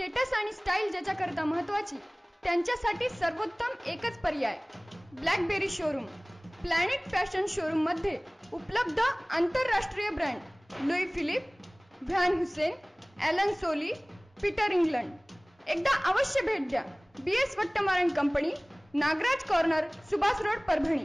Status आणि style ज्याच्याकरता महत्त्वाची त्यांच्यासाठी सर्वोत्तम एकच पर्याय BlackBerry showroom. Planet Fashion showroom मध्ये उपलब्ध आंतरराष्ट्रीय brand Louis Philippe, Van Heusen, Allen Solly, Peter England. एकदा अवश्य भेट द्या. BS Vattamaran company, Nagraj corner, Subhash road, Parbhani.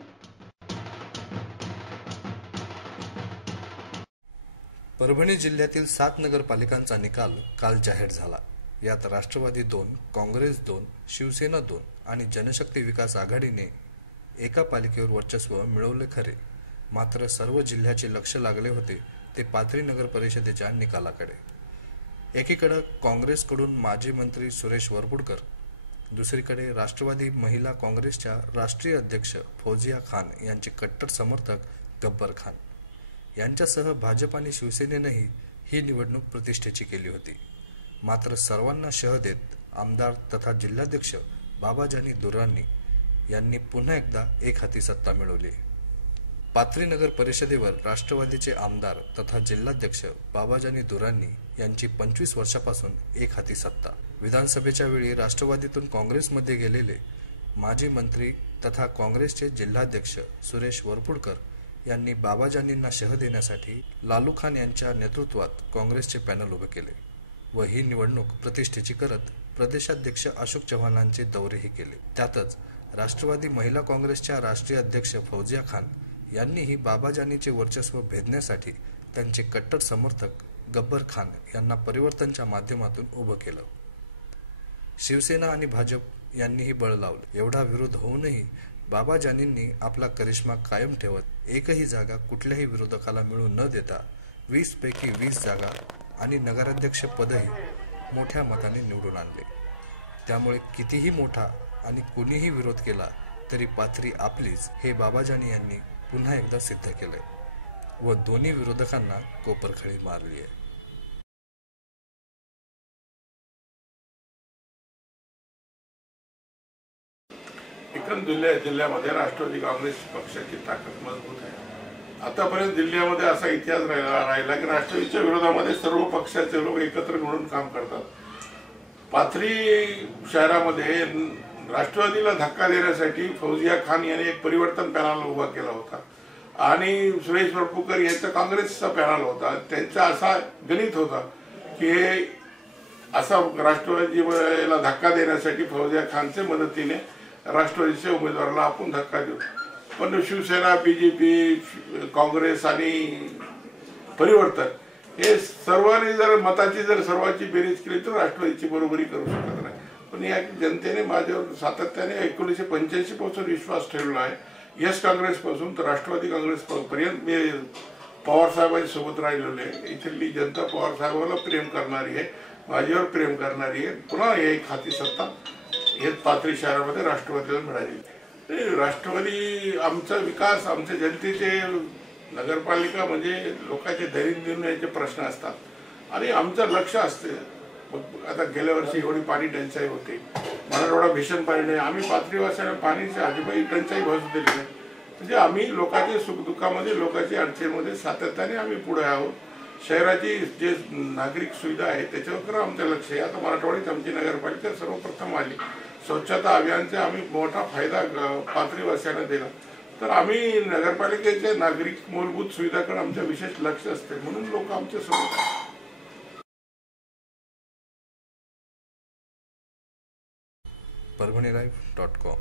Parbhani जिल्ह्यातील 7 नगरपालिकांचा निकाल काल जाहीर झाला. यात राष्ट्रवादी 2, काँग्रेस 2, शिवसेना 2 आणि जनशक्ती विकास आघाडीने एका पालिकेवर वर्चस्व मिळवले खरे, मात्र सर्व जिल्ह्याचे लक्ष लागले होते ते पाथरी नगर परिषदेच्या निकालाकडे. एकीकडे काँग्रेसकडून माजी मंत्री सुरेश वरपुडकर, दुसरीकडे राष्ट्रवादी महिला काँग्रेसच्या राष्ट्रीय अध्यक्ष फौजिया खान यांचे कट्टर समर्थक गब्बर खान यांच्यासह भाजप आणि शिवसेनेनेही ही निवडणूक प्रतिष्ठेची केली होती. मात्र सर्वांना शह देत आमदार तथा जिल्हाध्यक्ष बाबाजानी दुर्राणी यांनी पुन्हा एकदा एकहाती सत्ता मिळवली. पाथरी नगर परिषदेवर राष्ट्रवादीचे आमदार तथा जिल्हाध्यक्ष बाबाजानी दुर्राणी यांची 25 वर्षापासून एकहाती सत्ता. विधानसभेच्या वेळी राष्ट्रवादीतून काँग्रेसमध्ये गेलेले माजी मंत्री तथा काँग्रेसचे जिल्हाध्यक्ष सुरेश वरपुडकर यांनी बाबाजानींना शह देण्यासाठी लालू खान यांच्या नेतृत्वात काँग्रेसचे पॅनल उभे केले व ही निवडणूक प्रतिष्ठेची करत प्रदेशाध्यक्ष अशोक चव्हाणांचे दौरेही केले. त्यातच राष्ट्रवादी महिला काँग्रेसच्या राष्ट्रीय अध्यक्ष फौजिया खान यांनीही बाबाजानीचे वर्चस्व भेदण्यासाठी त्यांचे कट्टर समर्थक गब्बर खान यांना परिवर्तनच्या माध्यमातून उभं केलं. शिवसेना आणि भाजप यांनीही बळ लावले. एवढा विरोध होऊनही बाबाजानींनी आपला करिश्मा कायम ठेवत एकही जागा कुठल्याही विरोधकाला मिळू न देता 20 पैकी 20 जागा आणि नगराध्यक्ष पदही मोठ्या मताने निवडून आणले. त्यामुळे कितीही मोठा आणि कुणीही विरोध केला तरी पाथरी आपलीच हे बाबाजानी यांनी पुन्हा एकदा सिद्ध केले व दोन्ही विरोधकांना कोपरखळी मारली आहे. एकंदर जिल्ह्यामध्ये राष्ट्रवादी काँग्रेस पक्षाची ताकद मजबूत आहे. आतापर्यंत जिल्ह्यामध्ये असा इतिहास राहिला की राष्ट्रवादीच्या विरोधामध्ये सर्व पक्षाचे लोक एकत्र मिळून काम करतात. पाथरी शहरामध्ये राष्ट्रवादीला धक्का देण्यासाठी फौजिया खान यांनी एक परिवर्तन पॅनल उभा केला होता आणि सुरेश वरपुडकर यांचा काँग्रेसचा पॅनल होता. त्यांचा असा गणित होता की असा राष्ट्रवादीला धक्का देण्यासाठी फौजिया खानच्या मदतीने राष्ट्रवादीच्या उमेदवाराला आपण धक्का देऊ. पण शिवसेना, BJP, काँग्रेस आणि परिवर्तन हे सर्वांनी जर मताची सर्वांची बेरीज केली तर राष्ट्रवादीची बरोबरी करू शकत नाही. पण या जनतेने माझ्यावर सातत्याने 1985 पासून विश्वास ठेवला आहे. यस काँग्रेस पासून तर राष्ट्रवादी काँग्रेस पर्यंत मी पवार साहेबांच्या सोबत राहिलेलो आहे. इथली जनता पवार साहेबांना प्रेम करणारी आहे, माझ्यावर प्रेम करणारी आहे. पुन्हा एक हाती सत्ता हे पाथरी शहरामध्ये राष्ट्रवादीला मिळाली. राष्ट्रवादी आमचा विकास, आमच्या जनतेचे नगरपालिका म्हणजे लोकांचे दैनंदिन प्रश्न असतात आणि आमचं लक्ष असते. आता गेल्या वर्षी एवढी पाणी टंचाई होती, मराठवाडा भीषण पाणी नाही. आम्ही पाथरीवासियांना पाण्याची अजिबाही टंचाई भासू दिली नाही. म्हणजे आम्ही लोकांच्या सुखदुःखामध्ये, लोकांच्या अडचणीमध्ये सातत्याने आम्ही पुढे आहोत. शहराची जे नागरिक सुविधा आहे त्याच्यावर आमचं लक्ष आहे. आता मराठवाड्यात आमची नगरपालिका सर्वप्रथम आली. स्वच्छता अभियानचा आम्ही मोठा फायदा पाथरीवासियांना दिला. तर आम्ही नगरपालिकेच्या नागरिक मूलभूत सुविधाकडे आमचं विशेष लक्ष असते म्हणून लोक आमच्या सोबत आहेत. परभणीलाईव्ह.com